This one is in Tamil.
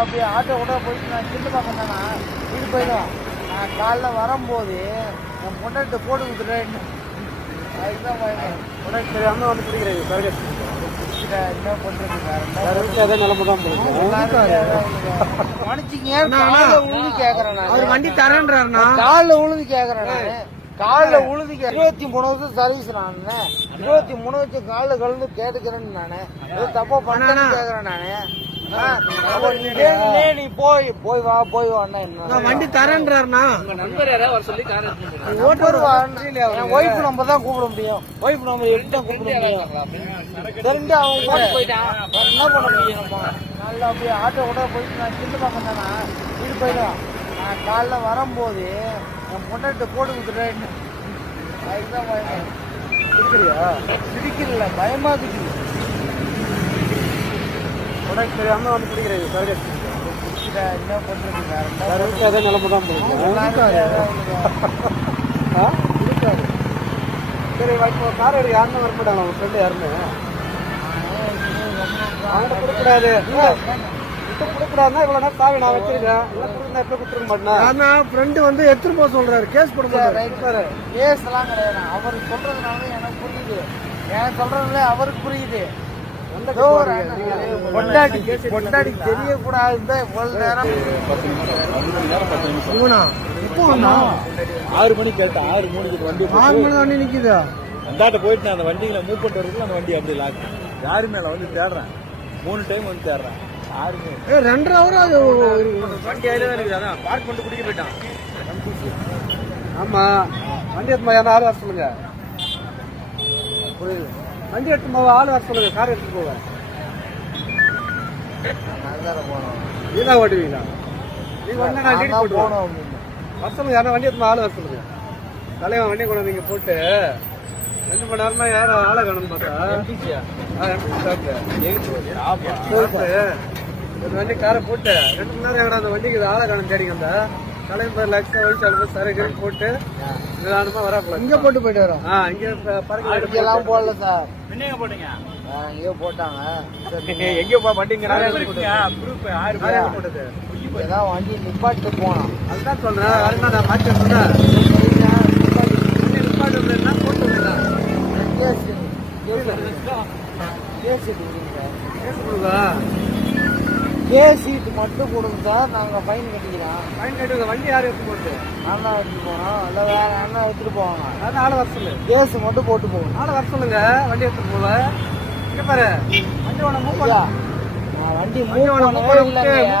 அப்படியே ஆட்டோ கூட போயிட்டு நான் கிட்ட பக்கம் தானா வீடு போயிடும். நான் காலைல வரும்போது என் பொண்டாட்டி போட்டு கொடுத்துட்டேன். அதுதான் உனக்கு தெரியாம வந்து பிடிக்கிறீங்க என்ன பண்றது மன்னிச்சிங்க. உழுது கேக்குறேன் அவர் வண்டி தரேன்றாருண்ணா. காலில் உழுது கேக்குறேன் நானு. காலில் உழுது 23 வருஷம் சர்வீஸ் நான் 23 வருஷம் காலில் கலந்து கேட்டுக்கிறேன்னு நானு தப்பா பண்ணு கேக்குறேன் நானு. நீ போய் போய் வா போய் வாண்ணா என்ன வண்டி தரேன்றாருண்ணா. ஒய்ஃப் நம்ம தான் கூப்பிட முடியும். ஒய்ஃப் நம்ம எப்படி கூப்பிட முடியும்? தெரிஞ்சு அவங்க போயிட்டான் என்ன பண்ண முடியும்? நம்ம நல்லா அப்படியே ஆட்டோ கூட போயிட்டு நான் கிட்ட பக்கம் தானா வீடு போயிடும். நான் காலைல வரும்போது என் பொண்டாட்டி போட்டு கொடுத்துட்டேன். அதுதான் பயம். பிடிக்கிறியா? பிடிக்கல, பயமா இருக்குது. உனக்கு தெரியாம வந்து பிடிக்கிறீங்க என்ன பண்றது அதே நிலைமை தான் சரி. இப்போ கார் எடுக்க யாருமே வர மாட்டாங்க. அவங்க ஃப்ரெண்டு யாருமே அவங்கள்ட்ட கொடுக்கூடாது. கொடுக்கூடாதுன்னா இவ்வளோ நேரம் சாவி நான் வச்சிருக்கேன். எல்லாம் கொடுத்தா எப்போ கொடுத்துருக்க மாட்டேன். ஆனா ஃப்ரெண்டு வந்து எடுத்துட்டு போக சொல்றாரு. கேஸ் போட சார். கேஸ் எல்லாம் கிடையாது. அவர் சொல்றதுனால எனக்கு புரியுது. எனக்கு சொல்றதுல அவருக்கு புரியுது. பொண்டாடி தெரியக்கூடாது. இவ்வளவு நேரம் 6 மணிக்கு கேட்டா 6 மணிக்கு வண்டி 6 மணி வண்டி நிக்குதா? அந்தாட்ட போயிட்டு அந்த வண்டிகளை மூவ் பண்ணிட்டு வரதுக்கு அந்த வண்டி அப்படி லாக். யாருமே நான் வந்து தேடுறேன். 3 டைம் வந்து தேடுறேன். யாருமே 2.5 hour அது வண்டி ஆயில தான் இருக்குது. அதான் பார்க் பண்ணிட்டு குடிக்க போயிட்டான். ஆமா வண்டி எடுத்து யாரும் ஆள் வர சொல்லுங்க. புரியுது. வண்டி எடுத்து போவ ஆள் வர சொல்லுங்க. கார் எடுத்து போவேன். நீதான் ஓட்டுவீங்களா? நீங்க வண்டி நான் டீட் போட்டுவோம். வர சொல்லுங்க. யாரும் வண்டி எடுத்து ஆள் வர சொல்லுங்க. தலைவன் வண்டி கொண்டு நீங்க போட்டு 2 மணி நேரமா யாரும் ஆளை காணும்னு பார்த்தா வண்டி காரை போட்டு 2 மணி நேரம் எங்கடா அந்த வண்டிக்கு ஆளை காணும் தேடிங்க. அந்த தலைவர் லட்சம் வயசு சரக்கு போட்டு நிதானமா வரப்பல இங்க போட்டு போயிட்டு வரோம். இங்க எல்லாம் போடல சார். என்னங்க போட்டீங்க? எங்கேயோ போட்டாங்க. எங்கேயோ வண்டிங்க போட்டது. ஏதாவது வண்டி நிப்பாட்டு போனோம். அதுதான் சொல்றேன். அதுதான் நான் மாற்றி சொன்னேன். நிப்பாட்டு போட்டு கேசீட்டு மட்டும் கொடுங்க சார். நாங்க ஃபைன் கட்டிக்கிறோம். ஃபைன் கட்டுங்க. வண்டி யாரும் எடுத்து போட்டு அண்ணா எடுத்துட்டு போனோம். இல்ல வேற அண்ணா எடுத்துட்டு போவாங்க. அதான் ஆளை வர சொல்லுங்க. கேஸ் மட்டும் போட்டு போகணும். ஆளை வர சொல்லுங்க. வண்டி எடுத்துட்டு போவ இங்க பாரு. வண்டி உன மூவ் பண்ண வண்டி மூவ் பண்ணவே இல்லைங்க.